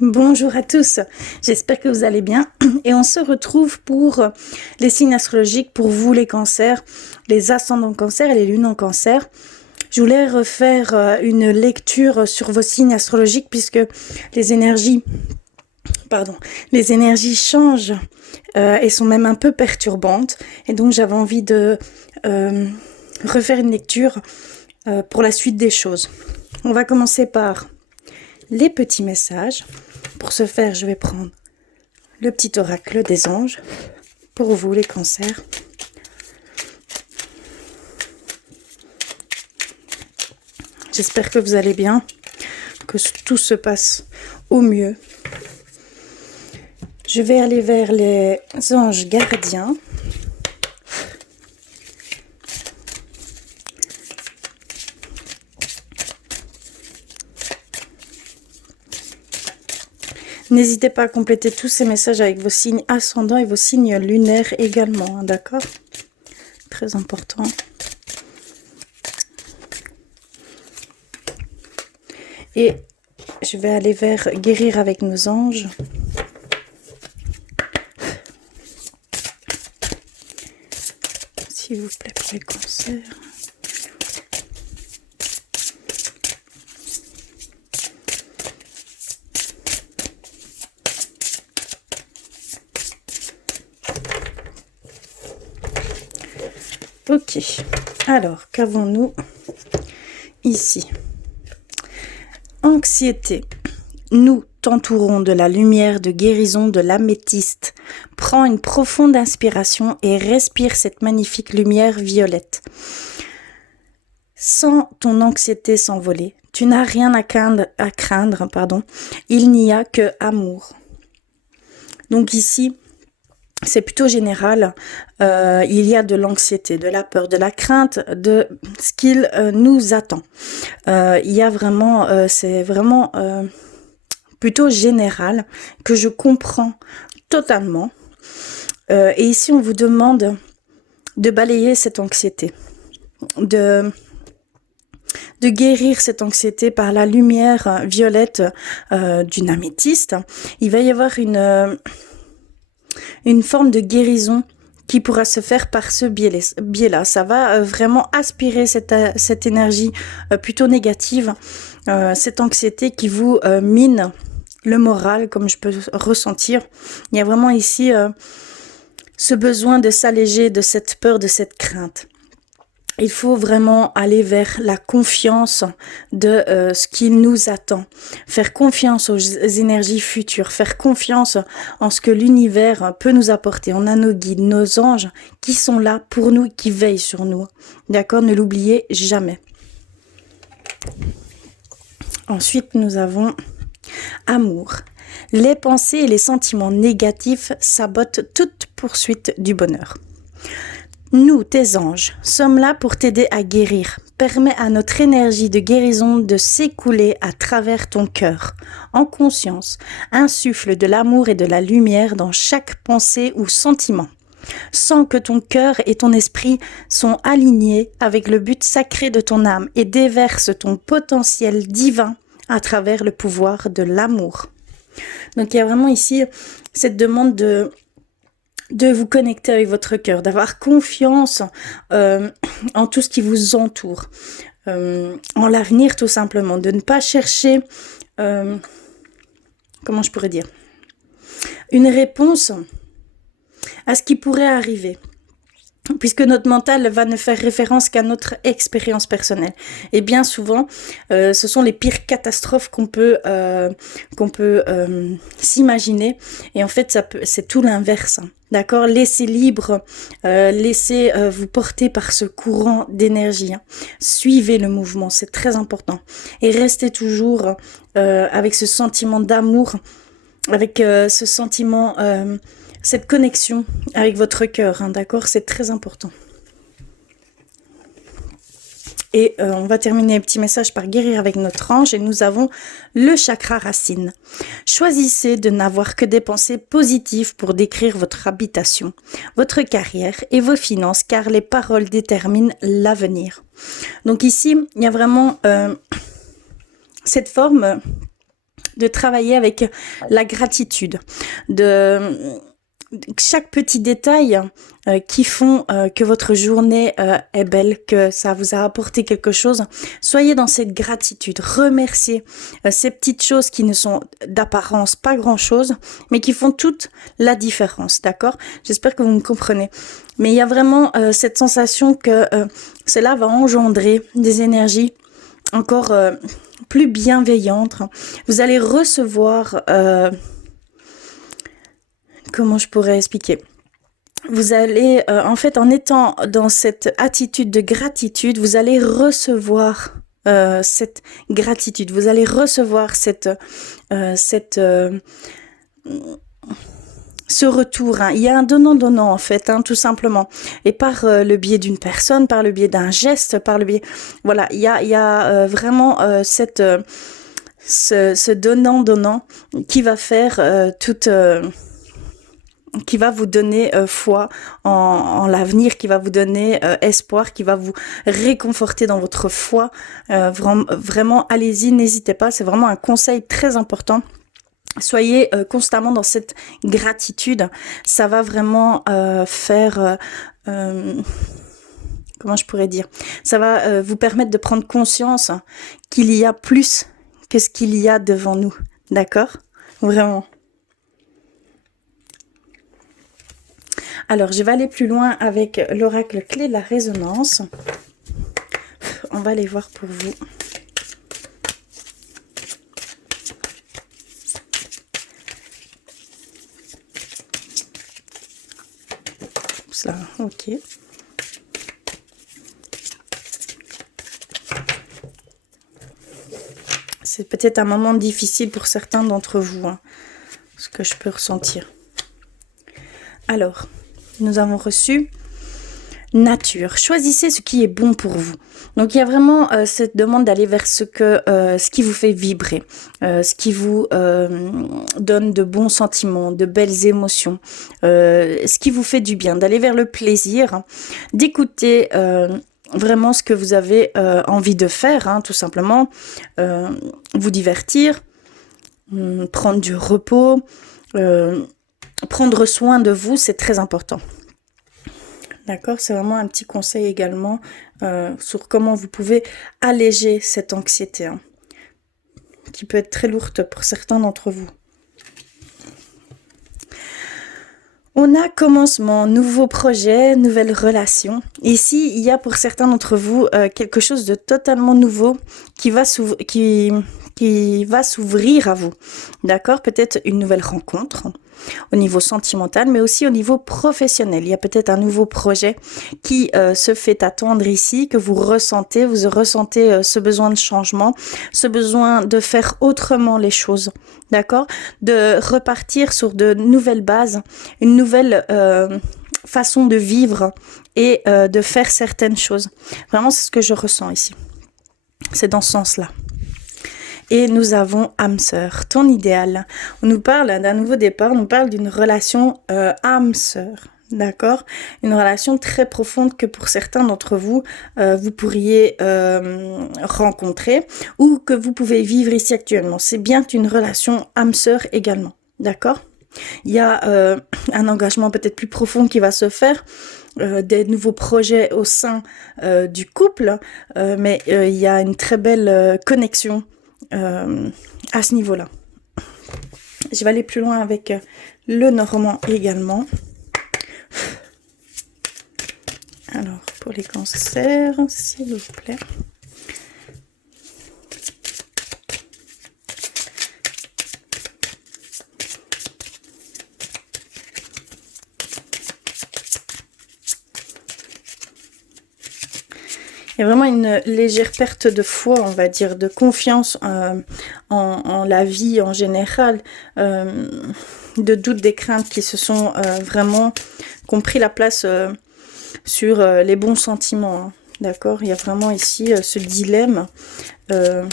Bonjour à tous, j'espère que vous allez bien et on se retrouve pour les signes astrologiques pour vous les cancers, les ascendants cancer et les lunes en cancer. Je voulais refaire une lecture sur vos signes astrologiques puisque les énergies, changent et sont même un peu perturbantes et donc j'avais envie de refaire une lecture pour la suite des choses. On va commencer par les petits messages. Pour ce faire, je vais prendre le petit oracle des anges pour vous les cancers. J'espère que vous allez bien, que tout se passe au mieux. Je vais aller vers les anges gardiens. N'hésitez pas à compléter tous ces messages avec vos signes ascendants et vos signes lunaires également, hein, d'accord? Très important. Et je vais aller vers guérir avec nos anges. S'il vous plaît, pour les cancers. Ok, alors qu'avons-nous ici? Anxiété. Nous t'entourons de la lumière de guérison de l'améthyste. Prends une profonde inspiration et respire cette magnifique lumière violette. Sens ton anxiété s'envoler. Tu n'as rien à craindre, il n'y a que amour. Donc ici, c'est plutôt général, il y a de l'anxiété, de la peur, de la crainte, de ce qu'il nous attend. Il y a vraiment, c'est vraiment plutôt général, que je comprends totalement. Et ici, on vous demande de balayer cette anxiété, de guérir cette anxiété par la lumière violette d'une améthyste. Il va y avoir une forme de guérison qui pourra se faire par ce biais-là. Ça va vraiment aspirer cette énergie plutôt négative, cette anxiété qui vous mine le moral, comme je peux ressentir. Il y a vraiment ici ce besoin de s'alléger de cette peur, de cette crainte. Il faut vraiment aller vers la confiance de ce qui nous attend. Faire confiance aux énergies futures. Faire confiance en ce que l'univers peut nous apporter. On a nos guides, nos anges qui sont là pour nous, qui veillent sur nous. D'accord? Ne l'oubliez jamais. Ensuite, nous avons amour. Les pensées et les sentiments négatifs sabotent toute poursuite du bonheur. Nous, tes anges, sommes là pour t'aider à guérir. Permets à notre énergie de guérison de s'écouler à travers ton cœur. En conscience, insuffle de l'amour et de la lumière dans chaque pensée ou sentiment. Sens que ton cœur et ton esprit sont alignés avec le but sacré de ton âme et déverse ton potentiel divin à travers le pouvoir de l'amour. Donc il y a vraiment ici cette demande de vous connecter avec votre cœur, d'avoir confiance en tout ce qui vous entoure, en l'avenir tout simplement, de ne pas chercher, comment je pourrais dire, une réponse à ce qui pourrait arriver. Puisque notre mental va ne faire référence qu'à notre expérience personnelle. Et bien souvent, ce sont les pires catastrophes qu'on peut s'imaginer. Et en fait, c'est tout l'inverse. D'accord? Laissez libre, laissez vous porter par ce courant d'énergie. Suivez le mouvement, c'est très important. Et restez toujours avec ce sentiment d'amour, avec ce sentiment... cette connexion avec votre cœur, hein, d'accord? C'est très important. Et on va terminer un petit message par guérir avec notre ange et nous avons le chakra racine. Choisissez de n'avoir que des pensées positives pour décrire votre habitation, votre carrière et vos finances car les paroles déterminent l'avenir. Donc ici, il y a vraiment cette forme de travailler avec la gratitude, de chaque petit détail qui font que votre journée est belle, que ça vous a apporté quelque chose. Soyez dans cette gratitude, remerciez ces petites choses qui ne sont d'apparence pas grand-chose, mais qui font toute la différence, d'accord? J'espère que vous me comprenez. Mais il y a vraiment cette sensation que cela va engendrer des énergies encore plus bienveillantes. Vous allez recevoir... comment je pourrais expliquer? Vous allez, en fait, en étant dans cette attitude de gratitude, vous allez recevoir cette gratitude. Vous allez recevoir ce retour. Hein. Il y a un donnant-donnant, en fait, hein, tout simplement. Et par le biais d'une personne, par le biais d'un geste, par le biais... Voilà, il y a vraiment ce donnant-donnant qui va faire qui va vous donner foi en l'avenir, qui va vous donner espoir, qui va vous réconforter dans votre foi. Vraiment, allez-y, n'hésitez pas. C'est vraiment un conseil très important. Soyez constamment dans cette gratitude. Ça va vraiment faire... comment je pourrais dire? Ça va vous permettre de prendre conscience qu'il y a plus que ce qu'il y a devant nous. D'accord? Vraiment. Alors, je vais aller plus loin avec l'oracle clé de la résonance. On va aller voir pour vous. Ça, ok. C'est peut-être un moment difficile pour certains d'entre vous, hein, ce que je peux ressentir. Alors, nous avons reçu nature. Choisissez ce qui est bon pour vous. Donc, il y a vraiment cette demande d'aller vers ce qui vous fait vibrer, ce qui vous donne de bons sentiments, de belles émotions, ce qui vous fait du bien, d'aller vers le plaisir, d'écouter vraiment ce que vous avez envie de faire, hein, tout simplement, vous divertir, prendre du repos, prendre soin de vous, c'est très important. D'accord, c'est vraiment un petit conseil également sur comment vous pouvez alléger cette anxiété, hein, qui peut être très lourde pour certains d'entre vous. On a commencement, nouveau projet, nouvelle relation. Ici, il y a pour certains d'entre vous quelque chose de totalement nouveau qui va s'ouvrir à vous. D'accord? Peut-être une nouvelle rencontre au niveau sentimental, mais aussi au niveau professionnel. Il y a peut-être un nouveau projet qui se fait attendre ici, que vous ressentez ce besoin de changement, ce besoin de faire autrement les choses, d'accord? De repartir sur de nouvelles bases, une nouvelle façon de vivre et de faire certaines choses. Vraiment, c'est ce que je ressens ici. C'est dans ce sens-là. Et nous avons âme sœur, ton idéal. On nous parle d'un nouveau départ, on nous parle d'une relation âme sœur, d'accord? Une relation très profonde que pour certains d'entre vous, vous pourriez rencontrer ou que vous pouvez vivre ici actuellement. C'est bien une relation âme sœur également, d'accord? Il y a un engagement peut-être plus profond qui va se faire, des nouveaux projets au sein du couple, mais il y a une très belle connexion à ce niveau-là. Je vais aller plus loin avec le normand également. Alors, pour les cancers, s'il vous plaît. Il y a vraiment une légère perte de foi, on va dire, de confiance en la vie en général, de doutes, des craintes qui se sont vraiment compris la place sur les bons sentiments. Hein, d'accord? Il y a vraiment ici ce dilemme de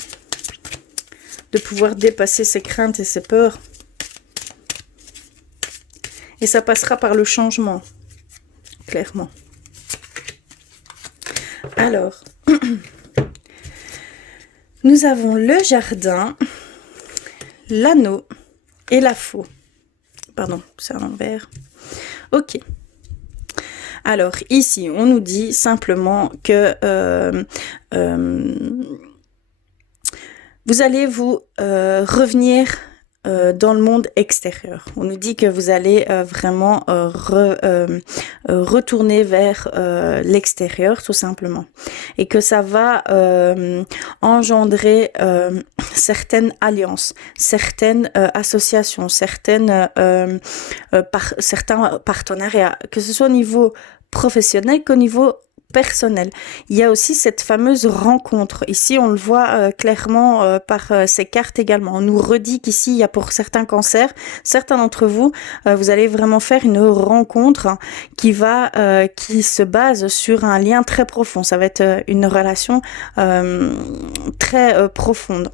pouvoir dépasser ses craintes et ses peurs. Et ça passera par le changement, clairement. Alors, nous avons le jardin, l'anneau et la faux. Pardon, c'est à l'envers. Ok. Alors, ici, on nous dit simplement que vous allez vous revenir dans le monde extérieur. On nous dit que vous allez vraiment retourner vers l'extérieur, tout simplement. Et que ça va engendrer certaines alliances, certaines associations, certains partenariats, que ce soit au niveau professionnel qu'au niveau personnel. Il y a aussi cette fameuse rencontre. Ici, on le voit clairement par ces cartes également. On nous redit qu'ici, il y a pour certains cancers, certains d'entre vous, vous allez vraiment faire une rencontre qui se base sur un lien très profond. Ça va être une relation très profonde.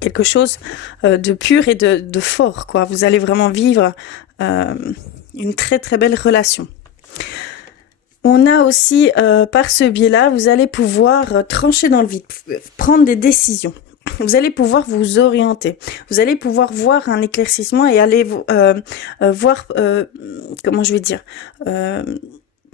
Quelque chose de pur et de fort, quoi. Vous allez vraiment vivre une très très belle relation. On a aussi, par ce biais-là, vous allez pouvoir trancher dans le vide, prendre des décisions. Vous allez pouvoir vous orienter. Vous allez pouvoir voir un éclaircissement et aller voir, comment je vais dire,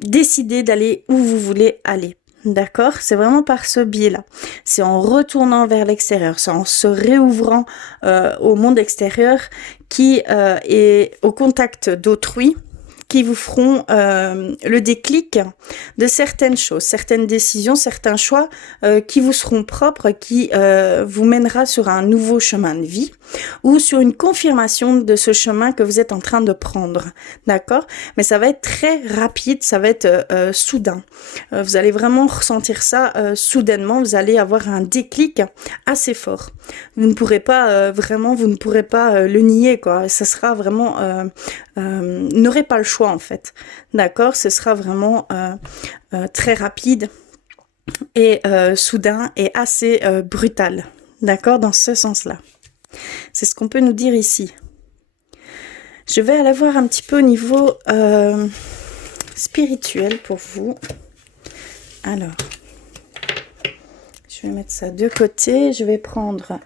décider d'aller où vous voulez aller. D'accord? C'est vraiment par ce biais-là. C'est en retournant vers l'extérieur, c'est en se réouvrant au monde extérieur qui est au contact d'autrui, qui vous feront le déclic de certaines choses, certaines décisions, certains choix qui vous seront propres, qui vous mènera sur un nouveau chemin de vie ou sur une confirmation de ce chemin que vous êtes en train de prendre, d'accord? Mais ça va être très rapide, ça va être soudain. Vous allez vraiment ressentir ça soudainement, vous allez avoir un déclic assez fort. Vous ne pourrez pas le nier, quoi. Ça sera vraiment n'aurez pas le choix en fait, d'accord? Ce sera vraiment très rapide et soudain et assez brutal, d'accord? Dans ce sens-là. C'est ce qu'on peut nous dire ici. Je vais aller voir un petit peu au niveau spirituel pour vous. Alors, je vais mettre ça de côté. Je vais prendre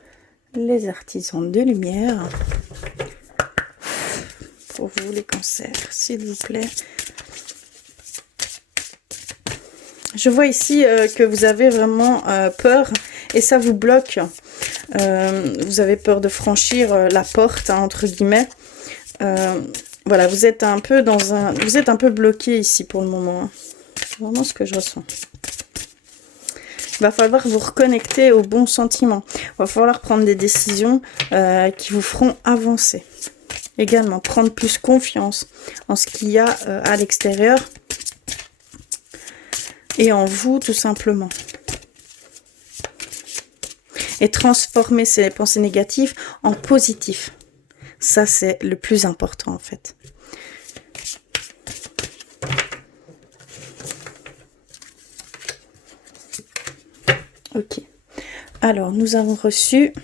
les artisans de lumière. Pour vous les cancers, s'il vous plaît. Je vois ici que vous avez vraiment peur et ça vous bloque. Vous avez peur de franchir la porte, hein, entre guillemets. Voilà, vous êtes un peu bloqué ici pour le moment. C'est vraiment ce que je ressens. Il va falloir vous reconnecter aux bons sentiments. Il va falloir prendre des décisions qui vous feront avancer. Également, prendre plus confiance en ce qu'il y a à l'extérieur et en vous, tout simplement. Et transformer ces pensées négatives en positives. Ça, c'est le plus important, en fait. Ok. Alors, nous avons reçu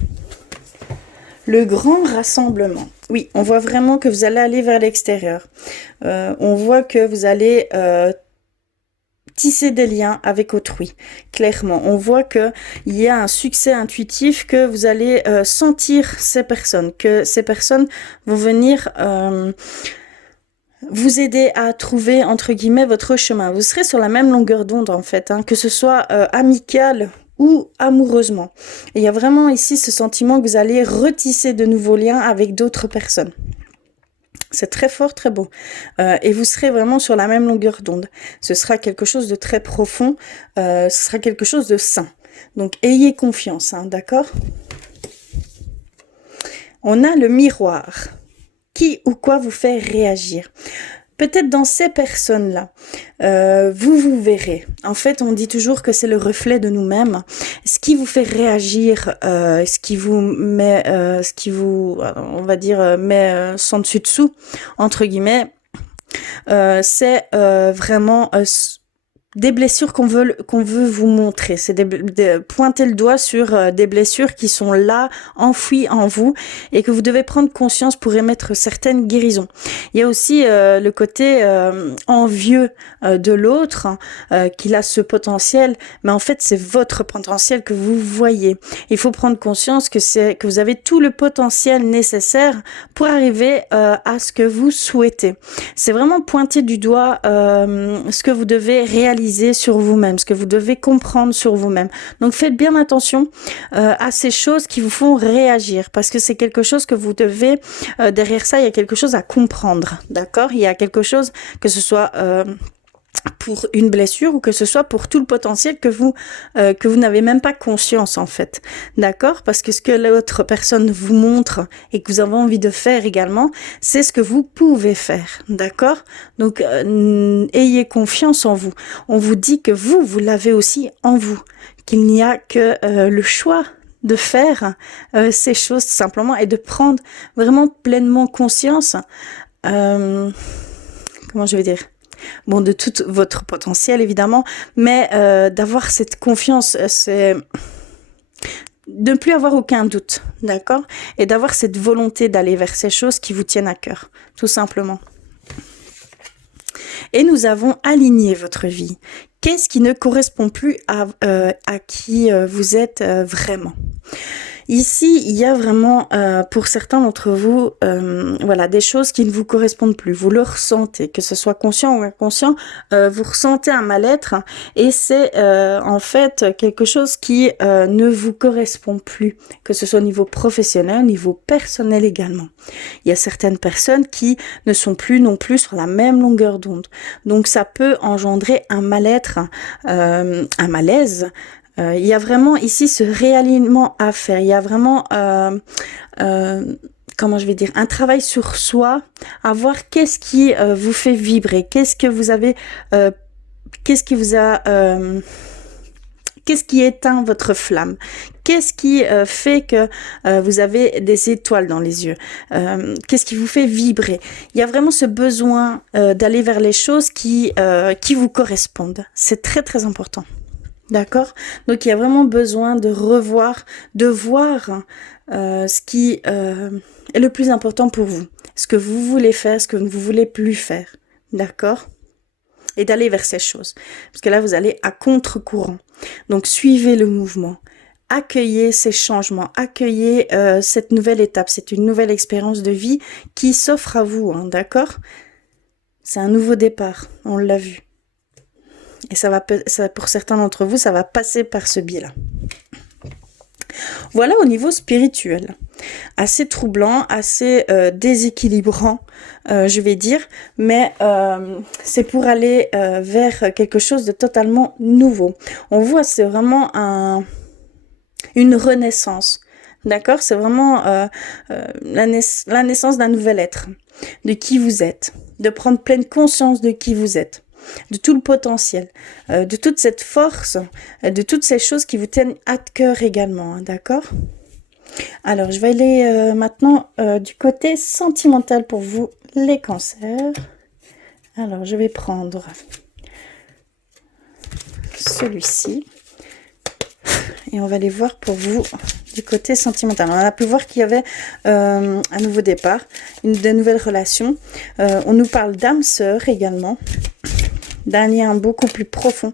le grand rassemblement. Oui, on voit vraiment que vous allez aller vers l'extérieur. On voit que vous allez tisser des liens avec autrui. Clairement, on voit qu'il y a un succès intuitif, que vous allez sentir ces personnes, que ces personnes vont venir vous aider à trouver, entre guillemets, votre chemin. Vous serez sur la même longueur d'onde, en fait, hein, que ce soit amical ou amoureusement. Et il y a vraiment ici ce sentiment que vous allez retisser de nouveaux liens avec d'autres personnes. C'est très fort, très beau. Et vous serez vraiment sur la même longueur d'onde. Ce sera quelque chose de très profond, ce sera quelque chose de sain. Donc, ayez confiance, hein, d'accord? On a le miroir. Qui ou quoi vous fait réagir? Peut-être dans ces personnes-là, vous verrez. En fait, on dit toujours que c'est le reflet de nous-mêmes. Ce qui vous fait réagir, ce qui vous met, on va dire, met sans dessus dessous, entre guillemets, c'est vraiment des blessures qu'on veut vous montrer. C'est pointer le doigt sur des blessures qui sont là, enfouies en vous, et que vous devez prendre conscience pour émettre certaines guérisons. Il y a aussi le côté envieux de l'autre, qu'il a ce potentiel, mais en fait c'est votre potentiel que vous voyez. Il faut prendre conscience que vous avez tout le potentiel nécessaire pour arriver à ce que vous souhaitez. C'est vraiment pointer du doigt ce que vous devez réaliser sur vous-même, ce que vous devez comprendre sur vous-même. Donc faites bien attention à ces choses qui vous font réagir, parce que c'est quelque chose que vous devez, derrière ça, il y a quelque chose à comprendre, d'accord? Il y a quelque chose, que ce soit pour une blessure ou que ce soit pour tout le potentiel que vous n'avez même pas conscience en fait, d'accord? Parce que ce que l'autre personne vous montre et que vous avez envie de faire également, c'est ce que vous pouvez faire, d'accord? Donc ayez confiance en vous. On vous dit que vous l'avez aussi en vous, qu'il n'y a que le choix de faire ces choses tout simplement et de prendre vraiment pleinement conscience, comment je vais dire, bon, de tout votre potentiel évidemment, mais d'avoir cette confiance, c'est de ne plus avoir aucun doute, d'accord? Et d'avoir cette volonté d'aller vers ces choses qui vous tiennent à cœur, tout simplement. Et nous avons aligné votre vie. Qu'est-ce qui ne correspond plus à qui vous êtes vraiment? Ici, il y a vraiment, pour certains d'entre vous, voilà, des choses qui ne vous correspondent plus. Vous le ressentez, que ce soit conscient ou inconscient, vous ressentez un mal-être et c'est en fait quelque chose qui ne vous correspond plus, que ce soit au niveau professionnel, au niveau personnel également. Il y a certaines personnes qui ne sont plus non plus sur la même longueur d'onde. Donc ça peut engendrer un mal-être, un malaise. Il y a vraiment ici ce réalignement à faire. Il y a vraiment, comment je vais dire, un travail sur soi, à voir qu'est-ce qui vous fait vibrer, qu'est-ce que vous avez, qu'est-ce qui vous a, qu'est-ce qui éteint votre flamme, qu'est-ce qui fait que vous avez des étoiles dans les yeux, qu'est-ce qui vous fait vibrer. Il y a vraiment ce besoin d'aller vers les choses qui vous correspondent. C'est très très important. D'accord? Donc il y a vraiment besoin de revoir, de voir ce qui est le plus important pour vous, ce que vous voulez faire, ce que vous ne voulez plus faire, d'accord? Et d'aller vers ces choses, parce que là vous allez à contre-courant. Donc suivez le mouvement, accueillez ces changements, accueillez cette nouvelle étape, c'est une nouvelle expérience de vie qui s'offre à vous, hein, d'accord? C'est un nouveau départ, on l'a vu. Et ça, pour certains d'entre vous, ça va passer par ce biais-là. Voilà au niveau spirituel. Assez troublant, assez déséquilibrant, je vais dire. Mais c'est pour aller vers quelque chose de totalement nouveau. On voit, c'est vraiment une renaissance. D'accord? C'est vraiment la naissance d'un nouvel être. De qui vous êtes. De prendre pleine conscience de qui vous êtes. De tout le potentiel, de toute cette force, de toutes ces choses qui vous tiennent à cœur également, hein, d'accord? Alors, je vais aller maintenant du côté sentimental pour vous, les cancers. Alors, je vais prendre celui-ci et on va aller voir pour vous du côté sentimental. On a pu voir qu'il y avait un nouveau départ, de nouvelles relations. On nous parle d'âme sœur également. D'un lien beaucoup plus profond.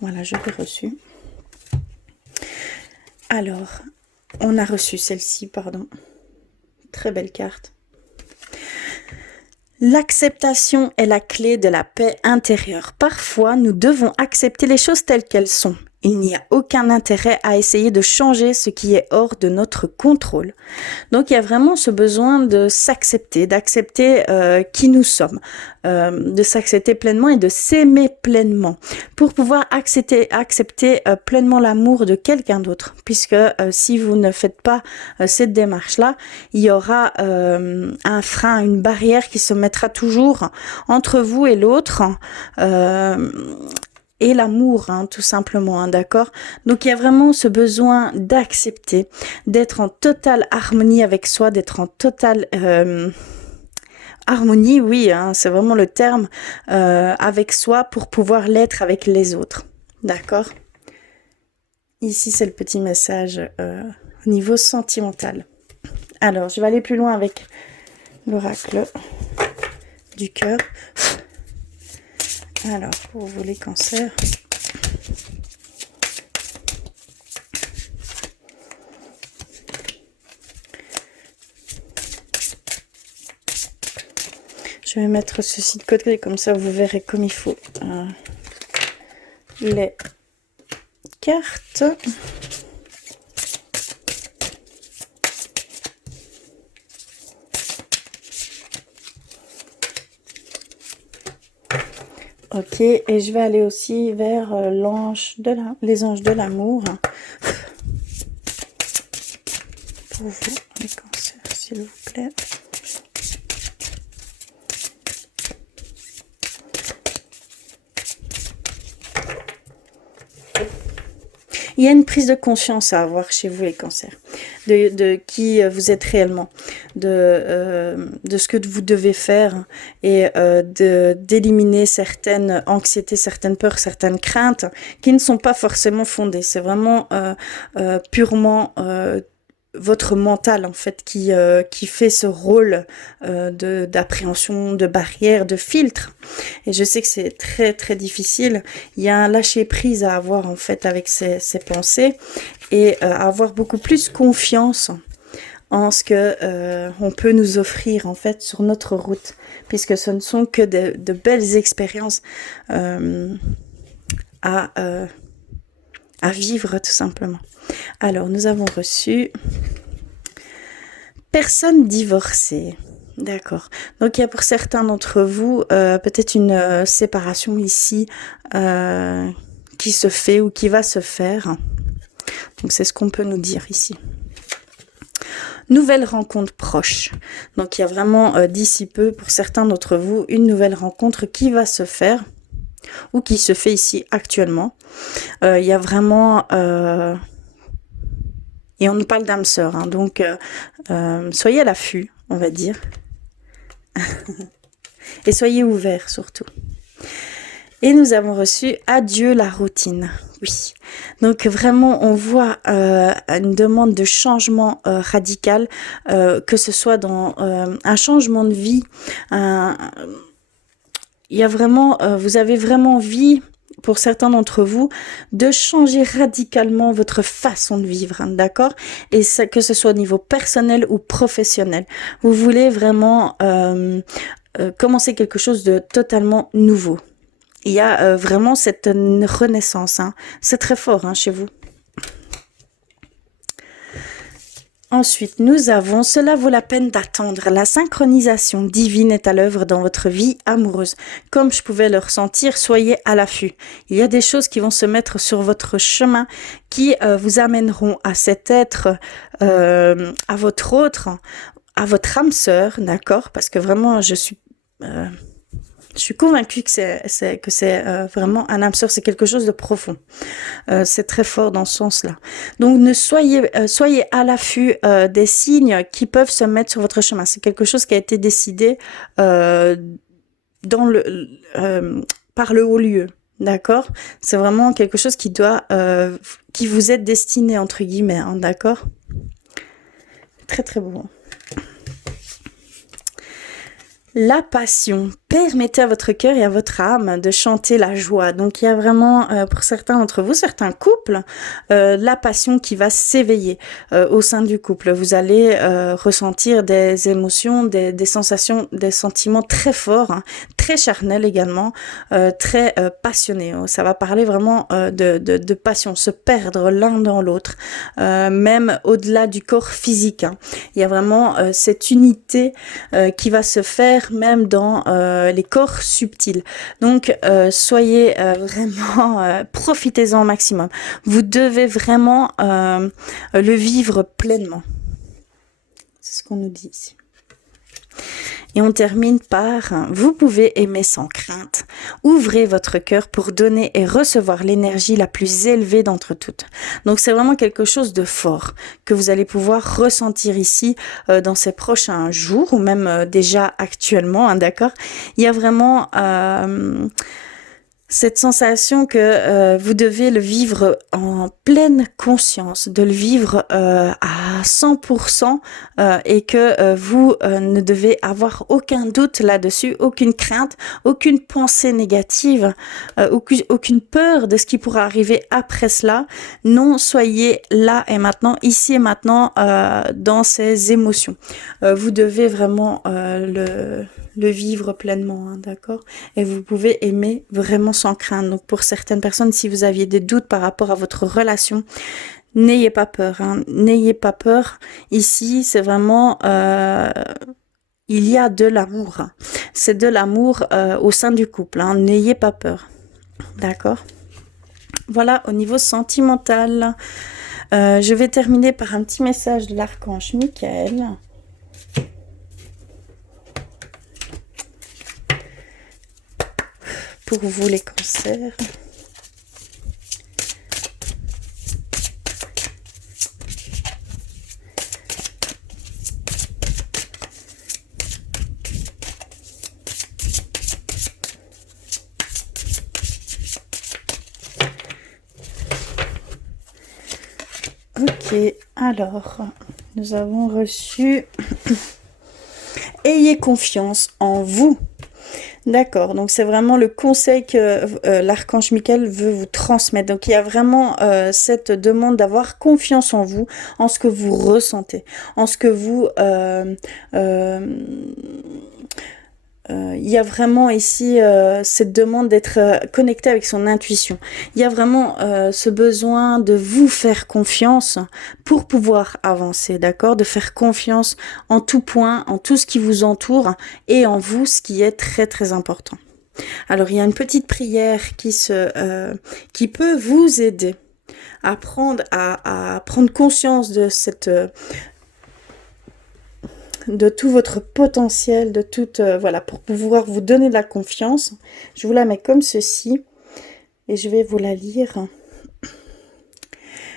Voilà, je l'ai reçu. Alors, on a reçu celle-ci, pardon. Très belle carte. L'acceptation est la clé de la paix intérieure. Parfois, nous devons accepter les choses telles qu'elles sont. Il n'y a aucun intérêt à essayer de changer ce qui est hors de notre contrôle. Donc il y a vraiment ce besoin de s'accepter, d'accepter qui nous sommes, de s'accepter pleinement et de s'aimer pleinement pour pouvoir accepter pleinement l'amour de quelqu'un d'autre. Puisque si vous ne faites pas cette démarche-là, il y aura un frein, une barrière qui se mettra toujours entre vous et l'autre. Et l'amour, hein, tout simplement, hein, d'accord? Donc il y a vraiment ce besoin d'accepter, d'être en totale harmonie avec soi, d'être en totale harmonie, oui, hein, c'est vraiment le terme avec soi pour pouvoir l'être avec les autres. D'accord? Ici, c'est le petit message au niveau sentimental. Alors, je vais aller plus loin avec l'oracle du cœur. Alors, pour vous les cancers. Je vais mettre ceci de côté, comme ça vous verrez comme il faut les cartes. Ok, et je vais aller aussi vers les anges de l'amour. Pour vous, les cancers, s'il vous plaît. Il y a une prise de conscience à avoir chez vous, les cancers, de qui vous êtes réellement, de ce que vous devez faire et d'éliminer certaines anxiétés, certaines peurs, certaines craintes qui ne sont pas forcément fondées. C'est vraiment purement votre mental en fait qui fait ce rôle d'appréhension, de barrière, de filtre. Et je sais que c'est très très difficile. Il y a un lâcher prise à avoir en fait avec ces pensées et avoir beaucoup plus confiance en ce que on peut nous offrir en fait sur notre route, puisque ce ne sont que de belles expériences à vivre tout simplement. Alors, nous avons reçu personne divorcée. D'accord. Donc, il y a pour certains d'entre vous peut-être une séparation ici qui se fait ou qui va se faire. Donc, c'est ce qu'on peut nous dire ici. Nouvelle rencontre proche. Donc, il y a vraiment d'ici peu, pour certains d'entre vous, une nouvelle rencontre qui va se faire ou qui se fait ici actuellement. Il y a vraiment... et on nous parle d'âme sœur, hein, donc soyez à l'affût, on va dire. Et soyez ouverts surtout. Et nous avons reçu adieu la routine. Oui. Donc vraiment, on voit une demande de changement radical, que ce soit dans un changement de vie. Il y a vraiment, vous avez vraiment envie, pour certains d'entre vous, de changer radicalement votre façon de vivre, hein, d'accord? Et ça, que ce soit au niveau personnel ou professionnel. Vous voulez vraiment commencer quelque chose de totalement nouveau. Il y a vraiment cette renaissance, hein. C'est très fort hein, chez vous. Ensuite, nous avons « Cela vaut la peine d'attendre. La synchronisation divine est à l'œuvre dans votre vie amoureuse. Comme je pouvais le ressentir, soyez à l'affût. Il y a des choses qui vont se mettre sur votre chemin qui vous amèneront à cet être, à votre autre, à votre âme sœur, d'accord? Parce que vraiment, je suis convaincue que c'est vraiment un âme sœur, c'est quelque chose de profond. C'est très fort dans ce sens-là. Donc, soyez à l'affût des signes qui peuvent se mettre sur votre chemin. C'est quelque chose qui a été décidé par le haut lieu. D'accord? C'est vraiment quelque chose qui vous est destiné, entre guillemets. Hein, d'accord? Très, très beau. La passion. Permettez à votre cœur et à votre âme de chanter la joie. Donc, il y a vraiment, pour certains d'entre vous, certains couples, la passion qui va s'éveiller au sein du couple. Vous allez ressentir des émotions, des sensations, des sentiments très forts, hein, très charnels également, très passionnés. Ça va parler vraiment de passion, se perdre l'un dans l'autre, même au-delà du corps physique. Hein. Il y a vraiment cette unité qui va se faire même dans les corps subtils. Donc, soyez vraiment, profitez-en au maximum. Vous devez vraiment le vivre pleinement. C'est ce qu'on nous dit ici. Et on termine par « Vous pouvez aimer sans crainte ». Ouvrez votre cœur pour donner et recevoir l'énergie la plus élevée d'entre toutes. Donc c'est vraiment quelque chose de fort que vous allez pouvoir ressentir ici dans ces prochains jours ou même déjà actuellement, hein, d'accord? Il y a vraiment cette sensation que vous devez le vivre en pleine conscience, de le vivre à 100% et que vous ne devez avoir aucun doute là-dessus, aucune crainte, aucune pensée négative, aucune peur de ce qui pourra arriver après cela. Non, soyez là et maintenant, ici et maintenant, dans ces émotions. Vous devez vraiment le vivre pleinement, hein, d'accord? Et vous pouvez aimer vraiment sans crainte. Donc pour certaines personnes, si vous aviez des doutes par rapport à votre relation, n'ayez pas peur, hein. N'ayez pas peur. Ici, c'est vraiment... il y a de l'amour. C'est de l'amour au sein du couple, hein. N'ayez pas peur. D'accord? Voilà, au niveau sentimental. Je vais terminer par un petit message de l'archange Michael. Pour vous les cancers. Ok, alors, nous avons reçu « Ayez confiance en vous ». D'accord, donc c'est vraiment le conseil que l'archange Michael veut vous transmettre. Donc il y a vraiment cette demande d'avoir confiance en vous, en ce que vous ressentez, en ce que vous... il y a vraiment ici cette demande d'être connecté avec son intuition. Il y a vraiment ce besoin de vous faire confiance pour pouvoir avancer, d'accord? De faire confiance en tout point, en tout ce qui vous entoure et en vous, ce qui est très très important. Alors il y a une petite prière qui peut vous aider à prendre conscience de de tout votre potentiel, de toute voilà, pour pouvoir vous donner de la confiance. Je vous la mets comme ceci et je vais vous la lire.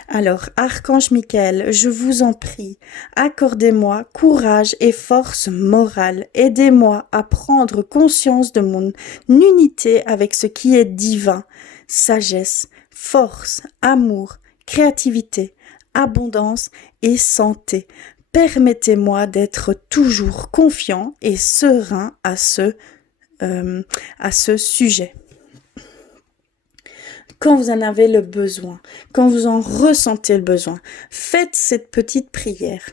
Alors, archange Michael, je vous en prie, accordez-moi courage et force morale. Aidez-moi à prendre conscience de mon unité avec ce qui est divin, sagesse, force, amour, créativité, abondance et santé. Permettez-moi d'être toujours confiant et serein à ce sujet. Quand vous en avez le besoin, quand vous en ressentez le besoin, faites cette petite prière.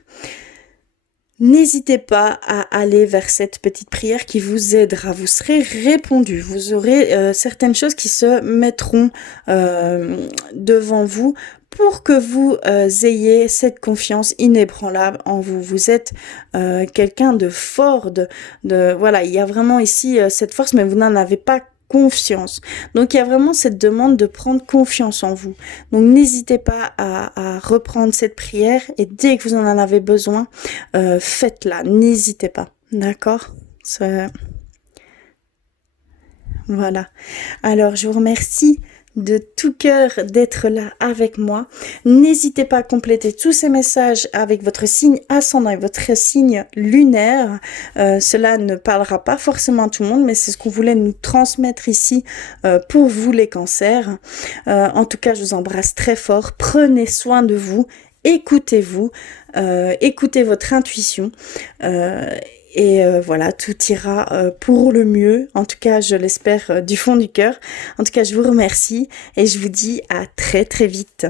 N'hésitez pas à aller vers cette petite prière qui vous aidera. Vous serez répondu. Vous aurez certaines choses qui se mettront devant vous pour que vous ayez cette confiance inébranlable en vous. Vous êtes quelqu'un de fort, voilà, il y a vraiment ici cette force, mais vous n'en avez pas confiance. Donc il y a vraiment cette demande de prendre confiance en vous. Donc n'hésitez pas à reprendre cette prière et dès que vous en avez besoin, faites-la. N'hésitez pas. D'accord? Voilà. Alors je vous remercie de tout cœur d'être là avec moi. N'hésitez pas à compléter tous ces messages avec votre signe ascendant et votre signe lunaire. Cela ne parlera pas forcément à tout le monde, mais c'est ce qu'on voulait nous transmettre ici pour vous les cancers. En tout cas, je vous embrasse très fort. Prenez soin de vous. Écoutez-vous. Écoutez votre intuition. Et voilà, tout ira pour le mieux. En tout cas, je l'espère du fond du cœur. En tout cas, je vous remercie et je vous dis à très très vite.